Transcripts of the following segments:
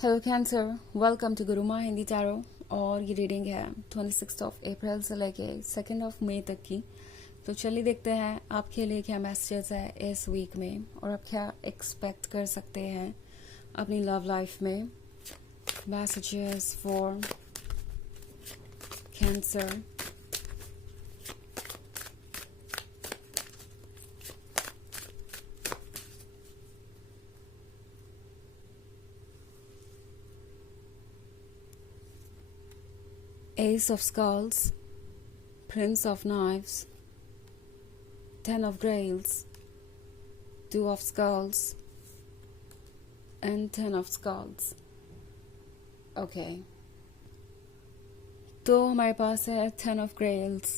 Hello cancer, welcome to Guruma Hindi tarot. और ये reading है 26 अप्रैल से लेके 2 मई तक की। तो चलिए देखते हैं आपके लिए क्या मैसेजेस है इस वीक में और आप क्या एक्सपेक्ट कर सकते हैं अपनी लव लाइफ में। Messages for cancer. Ace of Skulls, Prince of Knives, 10 of Grails, 2 of Skulls, and 10 of Skulls. Okay. तो हमारे पास है 10 of Grails।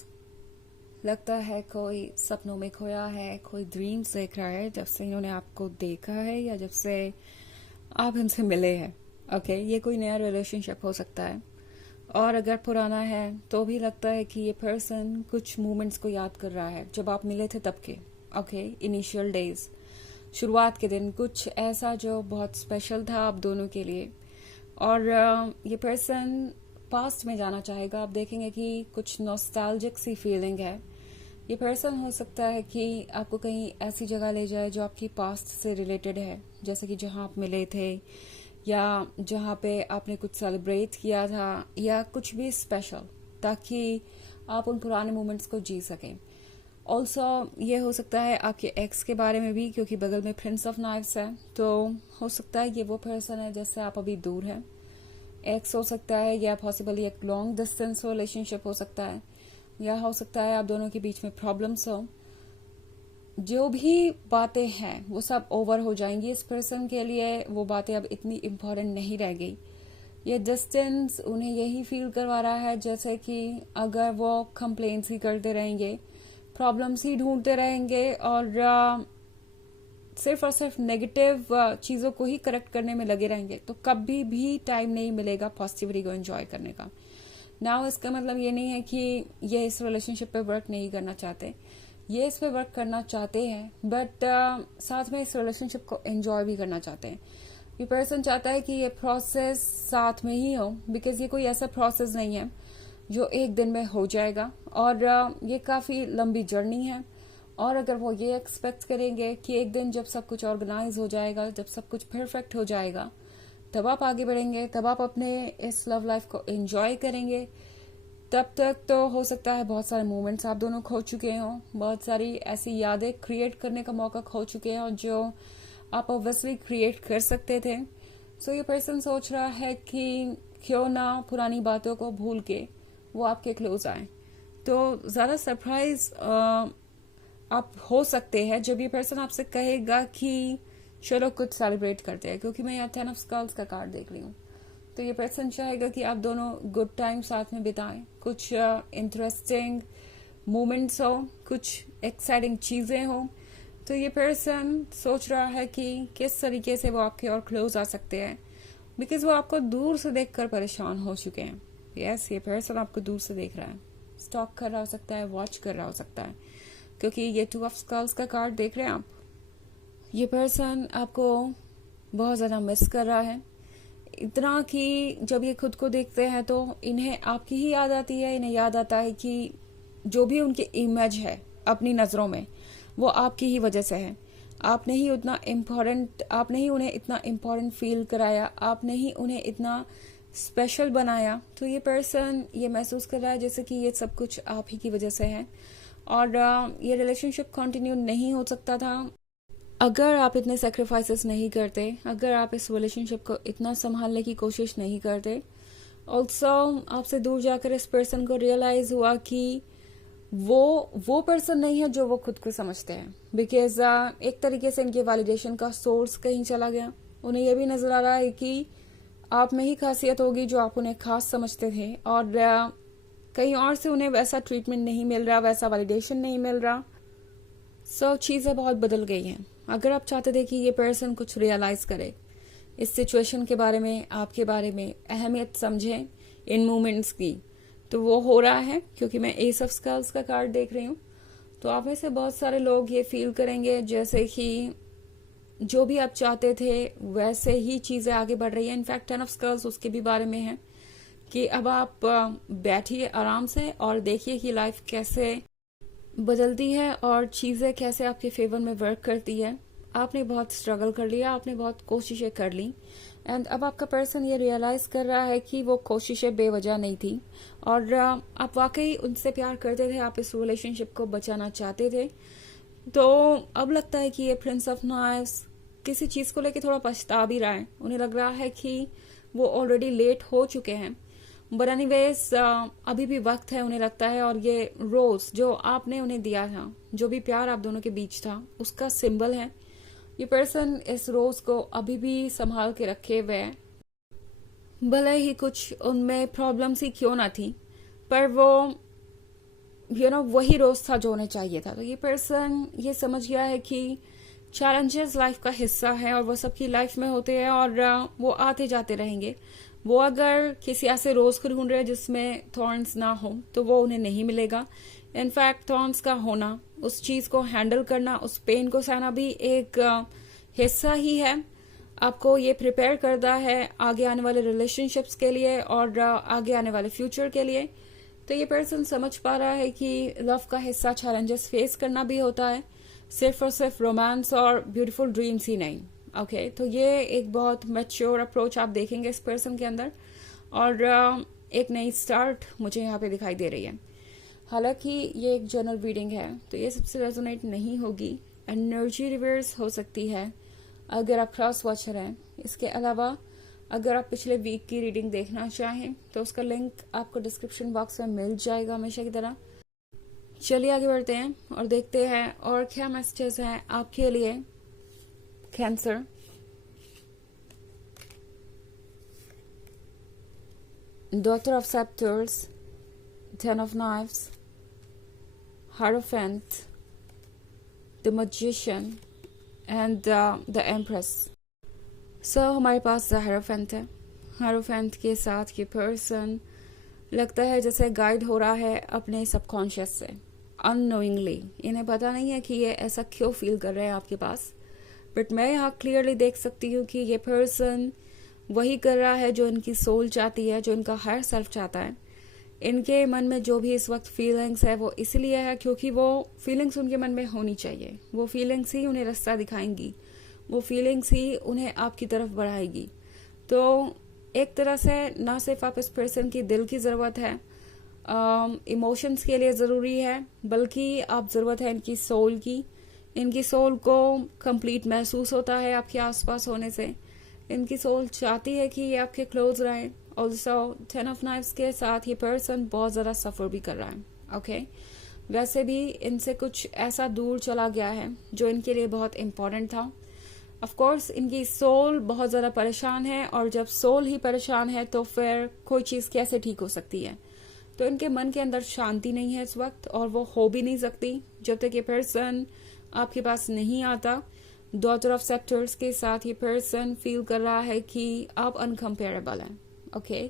लगता है कोई सपनों में खोया है, कोई ड्रीम्स देख रहा है जब से इन्होंने आपको देखा है या जब से आप इनसे मिले हैं। ओके, ये कोई नया रिलेशनशिप हो सकता है और अगर पुराना है तो भी लगता है कि ये पर्सन कुछ मोमेंट्स को याद कर रहा है जब आप मिले थे तब के। ओके, इनिशियल डेज, शुरुआत के दिन, कुछ ऐसा जो बहुत स्पेशल था आप दोनों के लिए। और ये पर्सन पास्ट में जाना चाहेगा। आप देखेंगे कि कुछ नॉस्टैल्जिक सी फीलिंग है। ये पर्सन हो सकता है कि आपको कहीं ऐसी जगह ले जाए जो आपकी पास्ट से रिलेटेड है, जैसे कि जहां आप मिले थे या जहाँ पे आपने कुछ सेलिब्रेट किया था या कुछ भी स्पेशल, ताकि आप उन पुराने मोमेंट्स को जी सकें। ऑल्सो ये हो सकता है आपके एक्स के बारे में भी, क्योंकि बगल में प्रिंस ऑफ नाइफ्स है। तो हो सकता है ये वो पर्सन है जिससे आप अभी दूर हैं। एक्स हो सकता है या पॉसिबली एक लॉन्ग डिस्टेंस रिलेशनशिप हो सकता है, या हो सकता है आप दोनों के बीच में प्रॉब्लम्स हो। जो भी बातें हैं वो सब ओवर हो जाएंगी इस पर्सन के लिए। वो बातें अब इतनी इम्पोर्टेंट नहीं रह गई। ये डिस्टेंस उन्हें यही फील करवा रहा है जैसे कि अगर वो कंप्लेंट्स ही करते रहेंगे, प्रॉब्लम्स ही ढूंढते रहेंगे और सिर्फ और सिर्फ नेगेटिव चीज़ों को ही करेक्ट करने में लगे रहेंगे, तो कभी भी टाइम नहीं मिलेगा पॉजिटिविटी को एंजॉय करने का। नाउ इसका मतलब ये नहीं है कि ये इस रिलेशनशिप पे वर्क नहीं करना चाहते, ये इस पे वर्क करना चाहते हैं, बट साथ में इस रिलेशनशिप को एंजॉय भी करना चाहते हैं। ये पर्सन चाहता है कि ये प्रोसेस साथ में ही हो, बिकॉज ये कोई ऐसा प्रोसेस नहीं है जो एक दिन में हो जाएगा और ये काफी लंबी जर्नी है। और अगर वो ये एक्सपेक्ट करेंगे कि एक दिन जब सब कुछ ऑर्गेनाइज हो जाएगा, जब सब कुछ परफेक्ट हो जाएगा, तब आप आगे बढ़ेंगे, तब आप अपने इस लव लाइफ को एंजॉय करेंगे, तब तक तो हो सकता है बहुत सारे मोमेंट्स आप दोनों खो चुके हों, बहुत सारी ऐसी यादें क्रिएट करने का मौका खो चुके हों जो आप ऑब्वियसली क्रिएट कर सकते थे। सो ये पर्सन सोच रहा है कि क्यों ना पुरानी बातों को भूल के वो आपके क्लोज आए। तो ज्यादा सरप्राइज आप हो सकते हैं जब ये पर्सन आपसे कहेगा कि चलो कुछ सेलिब्रेट करते हैं, क्योंकि मैं यहाँ 10 ऑफ स्कल्स का कार्ड देख रही हूँ। तो ये पर्सन चाहेगा कि आप दोनों गुड टाइम साथ में बिताएं, कुछ इंटरेस्टिंग मोमेंट्स हो, कुछ एक्साइटिंग चीजें हो। तो ये पर्सन सोच रहा है कि किस तरीके से वो आपके और क्लोज आ सकते हैं, बिकॉज वो आपको दूर से देखकर परेशान हो चुके हैं। यस, ये पर्सन आपको दूर से देख रहा है, स्टॉक कर रहा हो सकता है, वॉच कर रहा हो सकता है, क्योंकि ये 2 ऑफ स्कल्स का कार्ड देख रहे हैं आप। ये पर्सन आपको बहुत ज्यादा मिस कर रहा है, इतना कि जब ये खुद को देखते हैं तो इन्हें आपकी ही याद आती है। इन्हें याद आता है कि जो भी उनकी इमेज है अपनी नजरों में, वो आपकी ही वजह से है। आपने ही उतना इम्पोर्टेंट, आपने ही उन्हें इतना इम्पोर्टेंट फील कराया, आपने ही उन्हें इतना स्पेशल बनाया। तो ये पर्सन ये महसूस कर रहा है जैसे कि ये सब कुछ आप ही की वजह से है और ये रिलेशनशिप कंटिन्यू नहीं हो सकता था अगर आप इतने सेक्रीफाइसेस नहीं करते, अगर आप इस रिलेशनशिप को इतना संभालने की कोशिश नहीं करते। ऑल्सो आपसे दूर जाकर इस पर्सन को रियलाइज हुआ कि वो पर्सन नहीं है जो वो खुद को समझते हैं, बिकॉज एक तरीके से इनके वैलिडेशन का सोर्स कहीं चला गया। उन्हें यह भी नजर आ रहा है कि आप में ही खासियत होगी जो आप उन्हें खास समझते थे और कहीं और से उन्हें वैसा ट्रीटमेंट नहीं मिल रहा, वैसा वैलिडेशन नहीं मिल रहा। सो चीजें बहुत बदल गई हैं। अगर आप चाहते थे कि ये पर्सन कुछ रियलाइज करे इस सिचुएशन के बारे में, आपके बारे में, अहमियत समझे इन मोमेंट्स की, तो वो हो रहा है, क्योंकि मैं एस ऑफ स्कल्स का कार्ड देख रही हूँ। तो आप में से बहुत सारे लोग ये फील करेंगे जैसे कि जो भी आप चाहते थे वैसे ही चीजें आगे बढ़ रही है। इनफैक्ट 10 ऑफ स्कल्स उसके भी बारे में है कि अब आप बैठिए आराम से और देखिए कि लाइफ कैसे बदलती है और चीजें कैसे आपके फेवर में वर्क करती है। आपने बहुत स्ट्रगल कर लिया, आपने बहुत कोशिशें कर ली, एंड अब आपका पर्सन ये रियलाइज कर रहा है कि वो कोशिशें बेवजह नहीं थी और आप वाकई उनसे प्यार करते थे, आप इस रिलेशनशिप को बचाना चाहते थे। तो अब लगता है कि ये प्रिंस ऑफ नाइव्स किसी चीज को लेके थोड़ा पछता भी रहा है। उन्हें लग रहा है कि वो ऑलरेडी लेट हो चुके हैं, बट एनीवेज अभी भी वक्त है उन्हें लगता है। और ये रोज जो आपने उन्हें दिया था, जो भी प्यार आप दोनों के बीच था, उसका सिंबल है। ये पर्सन इस रोज को अभी भी संभाल के रखे हुए है, भले ही कुछ उनमें प्रॉब्लम्स ही क्यों ना थी, पर वो वही रोज था जो उन्हें चाहिए था। तो ये पर्सन ये समझ गया है कि चैलेंजेस लाइफ का हिस्सा है और वो सबकी लाइफ में होते हैं और वो आते जाते रहेंगे। वो अगर किसी ऐसे रोज को ढूंढ रहे हैं जिसमें थॉर्न्स ना हो तो वो उन्हें नहीं मिलेगा। इनफैक्ट थॉर्न्स का होना, उस चीज को हैंडल करना, उस पेन को सहना भी एक हिस्सा ही है। आपको ये प्रिपेयर करता है आगे आने वाले रिलेशनशिप्स के लिए और आगे आने वाले फ्यूचर के लिए। तो ये पर्सन समझ पा रहा है कि लव का हिस्सा चैलेंजेस फेस करना भी होता है, सिर्फ और सिर्फ रोमांस और ब्यूटीफुल ड्रीम्स ही नहीं। ओके, तो ये एक बहुत मैच्योर अप्रोच आप देखेंगे इस पर्सन के अंदर और एक नई स्टार्ट मुझे यहाँ पे दिखाई दे रही है। हालांकि ये एक जनरल रीडिंग है तो ये सबसे रेजोनेट नहीं होगी, एनर्जी रिवर्स हो सकती है अगर आप क्रॉस वॉचर हैं। इसके अलावा अगर आप पिछले वीक की रीडिंग देखना चाहें तो उसका लिंक आपको डिस्क्रिप्शन बॉक्स में मिल जाएगा हमेशा की तरह। चलिए आगे बढ़ते हैं और देखते हैं और क्या मैसेजेस हैं आपके लिए cancer. Daughter of sceptres, 10 of knives, hierophant, the magician and the empress. So हमारे पास हायरोफेंट है। हायरोफेंट के साथ ये पर्सन लगता है जैसे गाइड हो रहा है अपने सबकॉन्शियस से, अननोइंगली। इन्हें पता नहीं है कि ये ऐसा क्यों फील कर रहे हैं आपके पास, बट मैं यहाँ क्लियरली देख सकती हूँ कि ये पर्सन वही कर रहा है जो इनकी सोल चाहती है, जो इनका हायर सेल्फ चाहता है। इनके मन में जो भी इस वक्त फीलिंग्स है वो इसलिए है क्योंकि वो फीलिंग्स उनके मन में होनी चाहिए। वो फीलिंग्स ही उन्हें रास्ता दिखाएंगी, वो फीलिंग्स ही उन्हें आपकी तरफ बढ़ाएगी। तो एक तरह से ना सिर्फ आप इस पर्सन की दिल की जरूरत है, इमोशंस के लिए जरूरी है, बल्कि आप जरूरत है इनकी सोल की। इनकी सोल को कंप्लीट महसूस होता है आपके आसपास होने से। इनकी सोल चाहती है कि ये आपके क्लोज रहें। ऑल्सो 10 ऑफ नाइव्स के साथ ये पर्सन बहुत ज्यादा सफर भी कर रहा है। ओके, वैसे भी इनसे कुछ ऐसा दूर चला गया है जो इनके लिए बहुत इंपॉर्टेंट था। ऑफ कोर्स इनकी सोल बहुत ज्यादा परेशान है और जब सोल ही परेशान है तो फिर कोई चीज कैसे ठीक हो सकती है। तो इनके मन के अंदर शांति नहीं है इस वक्त और वो हो भी नहीं सकती जब तक ये पर्सन आपके पास नहीं आता। डॉटर ऑफ सेक्टर्स के साथ ये पर्सन फील कर रहा है कि आप अनकम्पेरेबल हैं। ओके,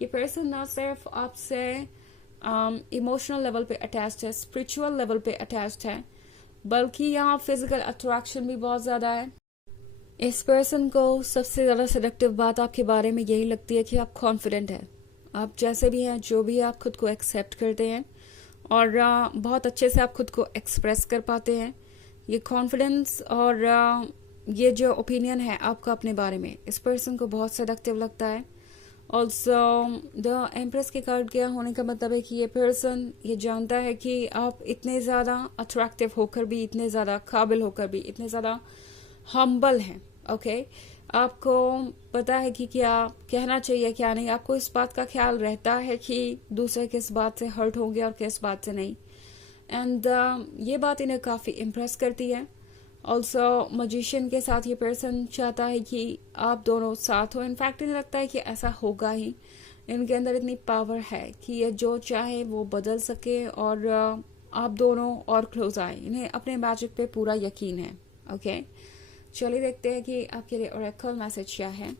ये पर्सन ना सिर्फ आपसे इमोशनल लेवल पे अटैच्ड है, स्पिरिचुअल लेवल पे अटैच्ड है, बल्कि यहाँ फिजिकल अट्रैक्शन भी बहुत ज्यादा है। इस पर्सन को सबसे ज्यादा सेडक्टिव बात आपके बारे में यही लगती है कि आप कॉन्फिडेंट है, आप जैसे भी हैं, जो भी आप खुद को एक्सेप्ट करते हैं और बहुत अच्छे से आप खुद को एक्सप्रेस कर पाते हैं। ये कॉन्फिडेंस और ये जो ओपिनियन है आपका अपने बारे में, इस पर्सन को बहुत सेडक्टिव लगता है। ऑल्सो द एम्प्रेस के कार्ड के होने का मतलब है कि ये पर्सन ये जानता है कि आप इतने ज्यादा अट्रैक्टिव होकर भी, इतने ज्यादा काबिल होकर भी, इतने ज्यादा हम्बल हैं। ओके, आपको पता है कि क्या कहना चाहिए क्या नहीं। आपको इस बात का ख्याल रहता है कि दूसरे किस बात से हर्ट होंगे और किस बात से नहीं। एंड ये बात इन्हें काफी इम्प्रेस करती है। ऑल्सो मजिशियन के साथ ये पर्सन चाहता है कि आप दोनों साथ हो। इनफैक्ट इन्हें लगता है कि ऐसा होगा ही। इनके अंदर इतनी पावर है कि ये जो चाहे वो बदल सके और आप दोनों और क्लोज आए। इन्हें अपने मैजिक पे पूरा यकीन है। ओके, चलिए देखते हैं कि आपके लिए ओरेकल मैसेज क्या है।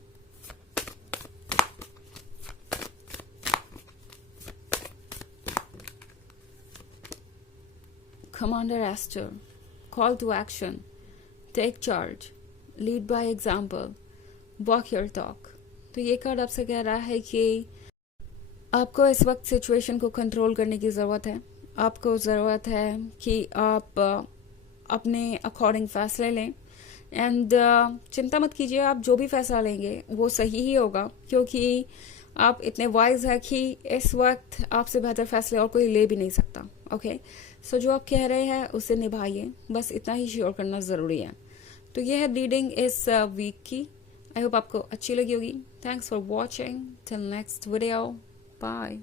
Commander Esther, call to action, take charge, lead by example, walk your talk. तो ये कार्ड आपसे कह रहा है कि आपको इस वक्त सिचुएशन को कंट्रोल करने की ज़रूरत है। आपको ज़रूरत है कि आप अपने अकॉर्डिंग फैसले लें एंड चिंता मत कीजिए, आप जो भी फैसला लेंगे वो सही ही होगा, क्योंकि आप इतने वाइज है कि इस वक्त आपसे बेहतर फैसले और कोई ले भी नहीं सकता। ओके, सो जो आप कह रहे हैं उसे निभाइए, बस इतना ही श्योर करना ज़रूरी है। तो ये है रीडिंग इस वीक की। आई होप आपको अच्छी लगी होगी। Thanks for watching, till next video, bye.